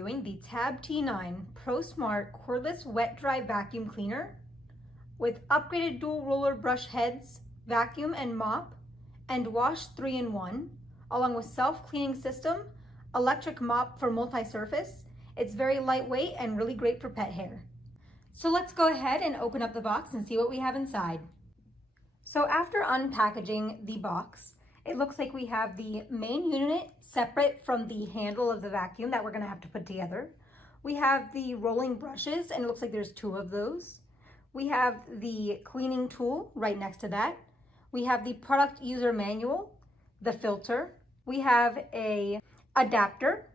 reviewing the Tab T9 Pro Smart Cordless Wet Dry Vacuum Cleaner with upgraded dual roller brush heads, vacuum and mop, and wash 3-in-1, along with self-cleaning system, electric mop for multi-surface. It's very lightweight and really great for pet hair. So let's go ahead and open up the box and see what we have inside. So after unpackaging the box, it looks like we have the main unit separate from the handle of the vacuum that we're going to have to put together. We have the rolling brushes, and it looks like there's 2 of those. We have the cleaning tool right next to that. We have the product user manual, the filter. We have a adapter,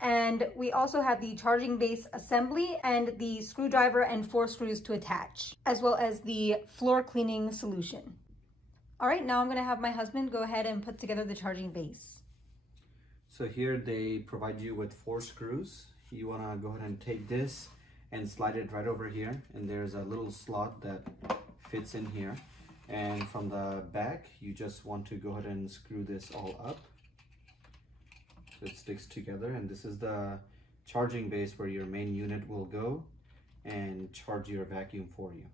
and we also have the charging base assembly and the screwdriver and 4 screws to attach, as well as the floor cleaning solution. All right, now I'm gonna have my husband go ahead and put together the charging base. So here they provide you with 4 screws. You wanna go ahead and take this and slide it right over here. And there's a little slot that fits in here. And from the back, you just want to go ahead and screw this all up. So it sticks together. And this is the charging base where your main unit will go and charge your vacuum for you.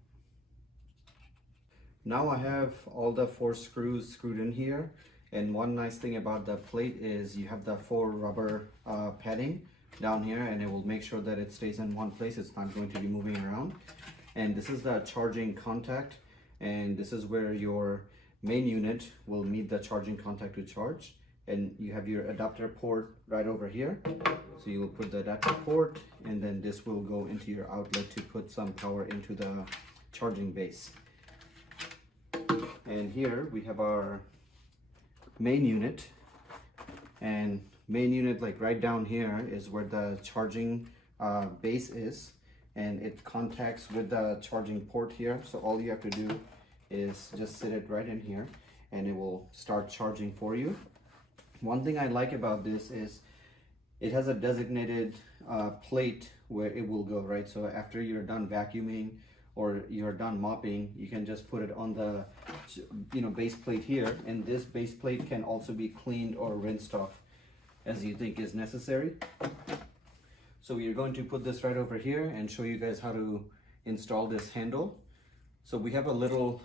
Now I have all the 4 screws screwed in here, and one nice thing about the plate is you have the 4 rubber padding down here, and it will make sure that it stays in one place. It's not going to be moving around. And this is the charging contact, and this is where your main unit will meet the charging contact to charge. And you have your adapter port right over here, so you will put the adapter port, and then this will go into your outlet to put some power into the charging base. And here we have our main unit, and main unit, like right down here, is where the charging base is, and it contacts with the charging port here. So all you have to do is just sit it right in here, and it will start charging for you. One thing I like about this is it has a designated plate where it will go, right? So after you're done vacuuming or you're done mopping, you can just put it on the base plate here, and this base plate can also be cleaned or rinsed off as you think is necessary. So we're going to put this right over here and show you guys how to install this handle. So we have a little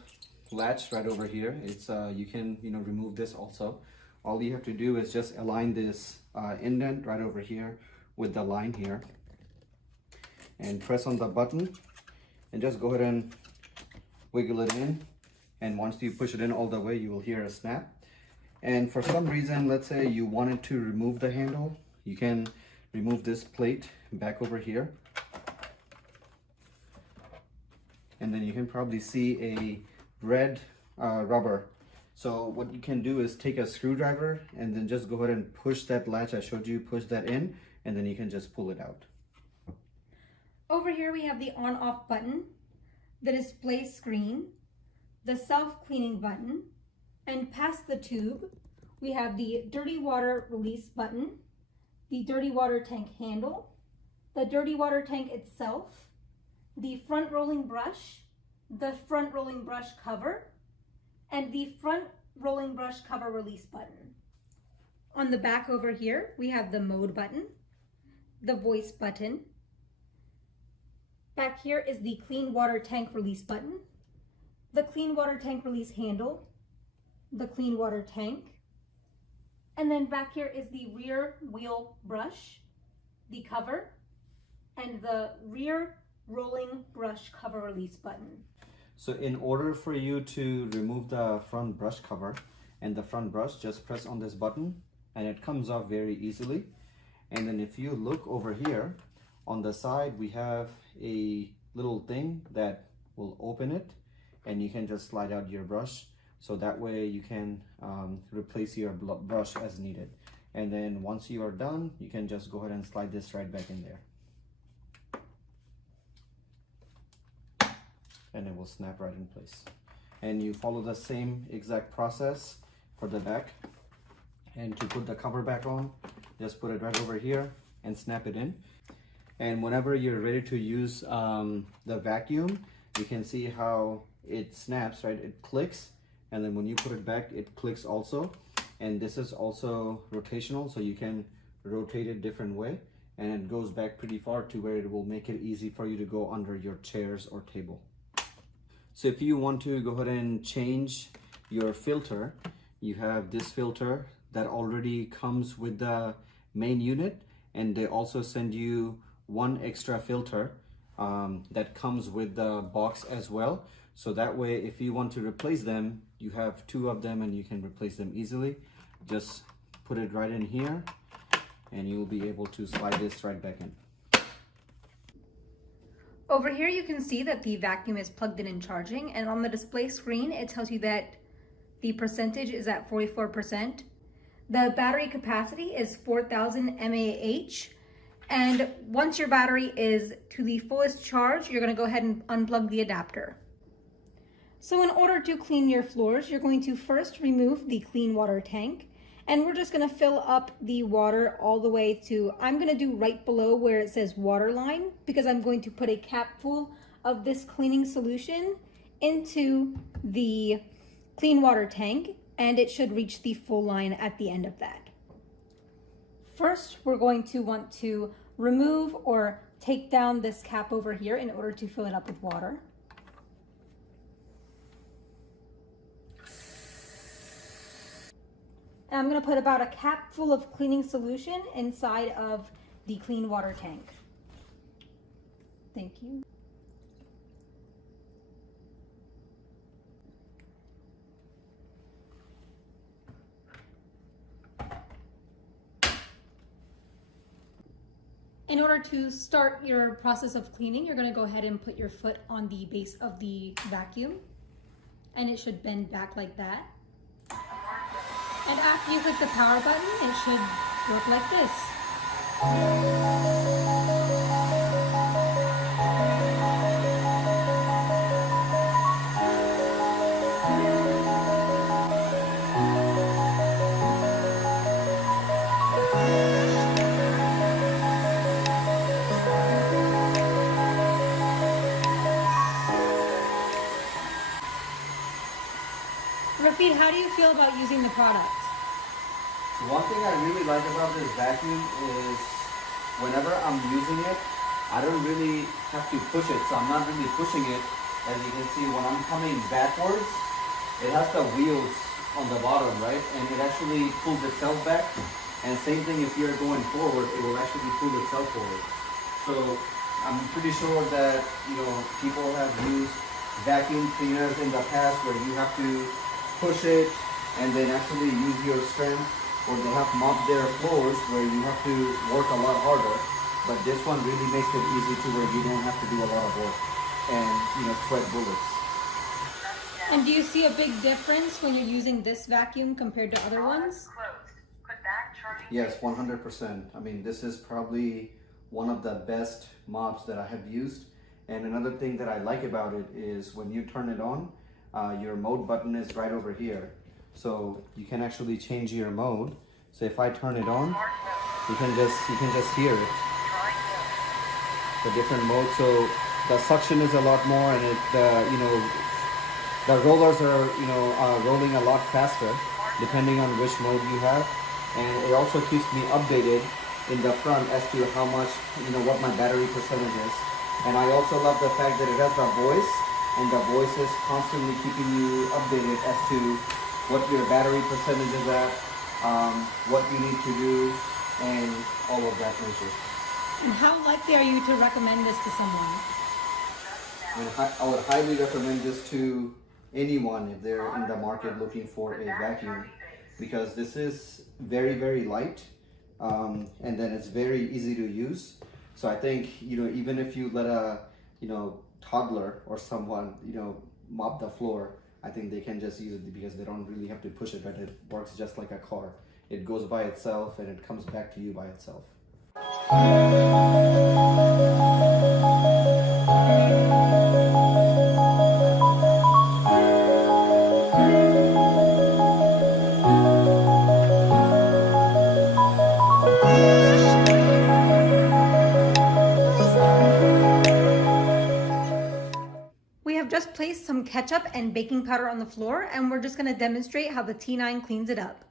latch right over here. It's you can remove this also. All you have to do is just align this indent right over here with the line here, and press on the button, and just go ahead and wiggle it in. And once you push it in all the way, you will hear a snap. And for some reason, let's say you wanted to remove the handle, you can remove this plate back over here. And then you can probably see a red rubber. So what you can do is take a screwdriver and then just go ahead and push that latch I showed you, push that in, and then you can just pull it out. Over here we have the on-off button, the display screen, the self-cleaning button, and past the tube we have the dirty water release button, the dirty water tank handle, the dirty water tank itself, the front rolling brush, the front rolling brush cover, and the front rolling brush cover release button. On the back over here we have the mode button, the voice button. Back here is the clean water tank release button, the clean water tank release handle, the clean water tank, and then back here is the rear wheel brush, the cover, and the rear rolling brush cover release button. So in order for you to remove the front brush cover and the front brush, just press on this button and it comes off very easily. And then if you look over here, on the side we have a little thing that will open it, and you can just slide out your brush, so that way you can replace your brush as needed. And then once you are done, you can just go ahead and slide this right back in there, and it will snap right in place. And you follow the same exact process for the back. And to put the cover back on, just put it right over here and snap it in. And whenever you're ready to use the vacuum, you can see how it snaps, right? It clicks, and then when you put it back, it clicks also. And this is also rotational, so you can rotate it different way. and it goes back pretty far to where it will make it easy for you to go under your chairs or table. So if you want to go ahead and change your filter, you have this filter that already comes with the main unit, and they also send you one extra filter that comes with the box as well. So that way, if you want to replace them, you have two of them and you can replace them easily. Just put it right in here and you'll be able to slide this right back in. Over here you can see that the vacuum is plugged in and charging, and on the display screen it tells you that the percentage is at 44%. The battery capacity is 4,000 mAh, and once your battery is to the fullest charge, you're going to go ahead and unplug the adapter. So in order to clean your floors, you're going to first remove the clean water tank, and we're just going to fill up the water all the way to, I'm going to do right below where it says water line, because I'm going to put a cap full of this cleaning solution into the clean water tank, and it should reach the full line at the end of that. First, we're going to want to remove or take down this cap over here in order to fill it up with water. And I'm going to put about a cap full of cleaning solution inside of the clean water tank. Thank you. In order to start your process of cleaning, you're going to go ahead and put your foot on the base of the vacuum, and it should bend back like that. And after you click the power button, it should work like this. Rafid, how do you feel about using the product? One thing I really like about this vacuum is whenever I'm using it, I don't really have to push it. So I'm not really pushing it. As you can see, when I'm coming backwards, it has the wheels on the bottom, right? And it actually pulls itself back. And same thing if you're going forward, it will actually pull itself forward. So I'm pretty sure that, people have used vacuum cleaners in the past where you have to push it and then actually use your strength, or they have mopped their floors where you have to work a lot harder. But this one really makes it easy to where you don't have to do a lot of work and sweat bullets. And do you see a big difference when you're using this vacuum compared to other ones? Yes, 100%. I mean, this is probably one of the best mops that I have used. And another thing that I like about it is when you turn it on, your mode button is right over here. So you can actually change your mode. So if I turn it on, you can just hear it. The different mode. So the suction is a lot more, and the rollers are rolling a lot faster depending on which mode you have. And it also keeps me updated in the front as to how much, what my battery percentage is. And I also love the fact that it has a voice, and the voice is constantly keeping you updated as to what your battery percentage is at, what you need to do, and all of that nature. And how likely are you to recommend this to someone? I would highly recommend this to anyone if they're in the market looking for a vacuum, because this is very, very light, and then it's very easy to use. So I think, even if you let a, toddler or someone, mop the floor, I think they can just use it because they don't really have to push it, but it works just like a car. It goes by itself and it comes back to you by itself. We have just placed some ketchup and baking powder on the floor, and we're just going to demonstrate how the T9 cleans it up.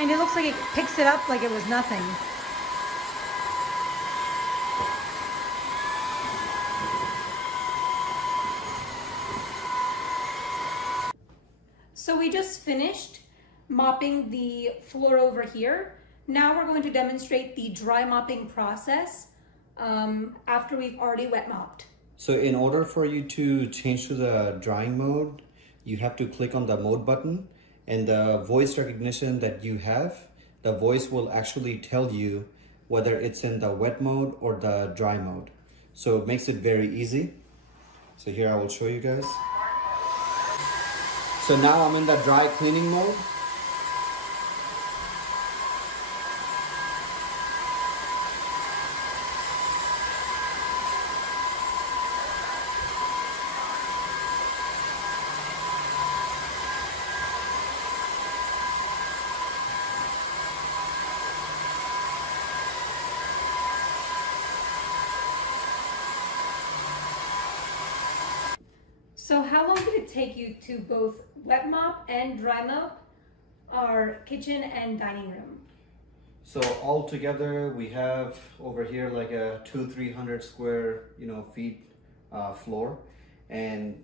And it looks like it picks it up like it was nothing. So we just finished mopping the floor over here. Now we're going to demonstrate the dry mopping process after we've already wet mopped. So in order for you to change to the drying mode, you have to click on the mode button, and the voice recognition that you have, the voice will actually tell you whether it's in the wet mode or the dry mode. So it makes it very easy. So here I will show you guys. So now I'm in the dry cleaning mode. So how long did it take you to both wet mop and dry mop our kitchen and dining room? So all together we have over here like a 200-300 square feet floor, and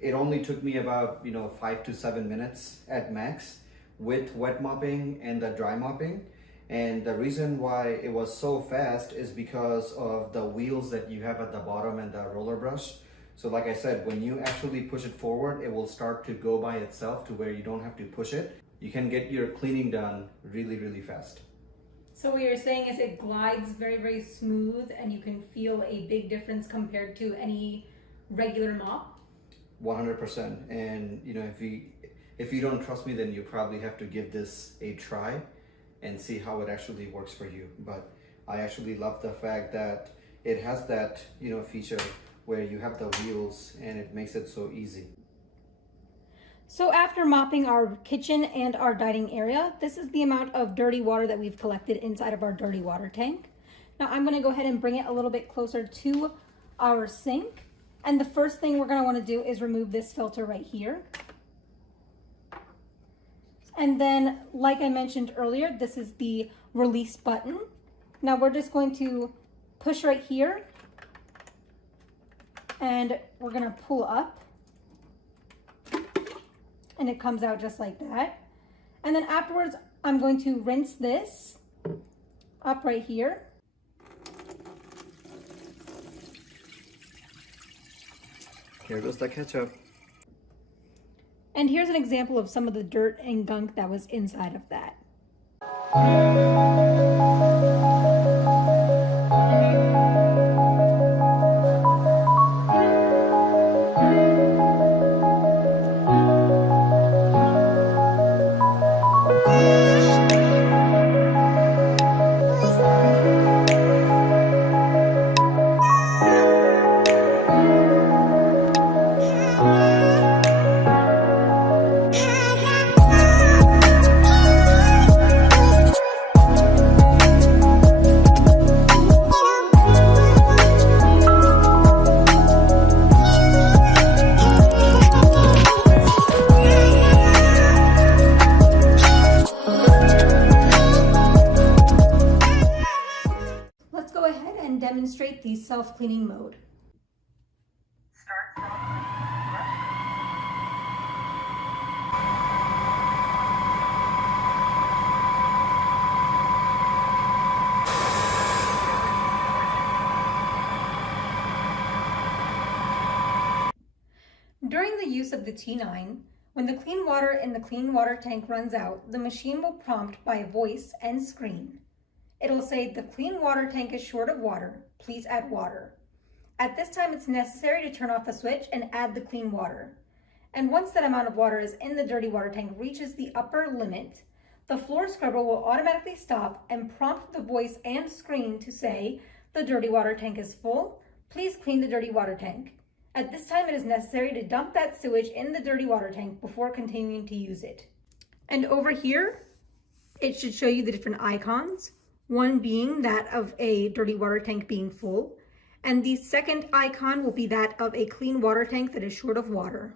it only took me about 5 to 7 minutes at max with wet mopping and the dry mopping. And the reason why it was so fast is because of the wheels that you have at the bottom and the roller brush. So like I said, when you actually push it forward, it will start to go by itself to where you don't have to push it. You can get your cleaning done really, really fast. So what you're saying is it glides very, very smooth, and you can feel a big difference compared to any regular mop? 100%. And if you don't trust me, then you probably have to give this a try and see how it actually works for you. But I actually love the fact that it has that feature where you have the wheels, and it makes it so easy. So after mopping our kitchen and our dining area, this is the amount of dirty water that we've collected inside of our dirty water tank. Now I'm going to go ahead and bring it a little bit closer to our sink. And the first thing we're going to want to do is remove this filter right here. And then, like I mentioned earlier, this is the release button. Now we're just going to push right here, and we're going to pull up, and it comes out just like that. And then afterwards, I'm going to rinse this up right here. Here goes the ketchup. And here's an example of some of the dirt and gunk that was inside of that. Demonstrate the self-cleaning mode. During the use of the T9, when the clean water in the clean water tank runs out, the machine will prompt by voice and screen. It'll say, "The clean water tank is short of water. Please add water." At this time, it's necessary to turn off the switch and add the clean water. And once that amount of water is in the dirty water tank reaches the upper limit, the floor scrubber will automatically stop and prompt the voice and screen to say, "The dirty water tank is full. Please clean the dirty water tank." At this time, it is necessary to dump that sewage in the dirty water tank before continuing to use it. And over here, it should show you the different icons. One being that of a dirty water tank being full, and the second icon will be that of a clean water tank that is short of water.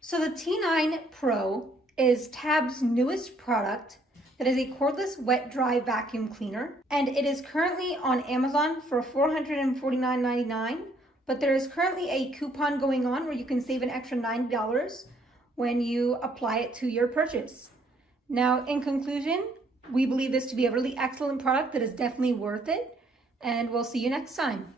So the T9 Pro is Tab's newest product that is a cordless wet-dry vacuum cleaner, and it is currently on Amazon for $449.99, but there is currently a coupon going on where you can save an extra $90 when you apply it to your purchase. Now, in conclusion, we believe this to be a really excellent product that is definitely worth it, and we'll see you next time.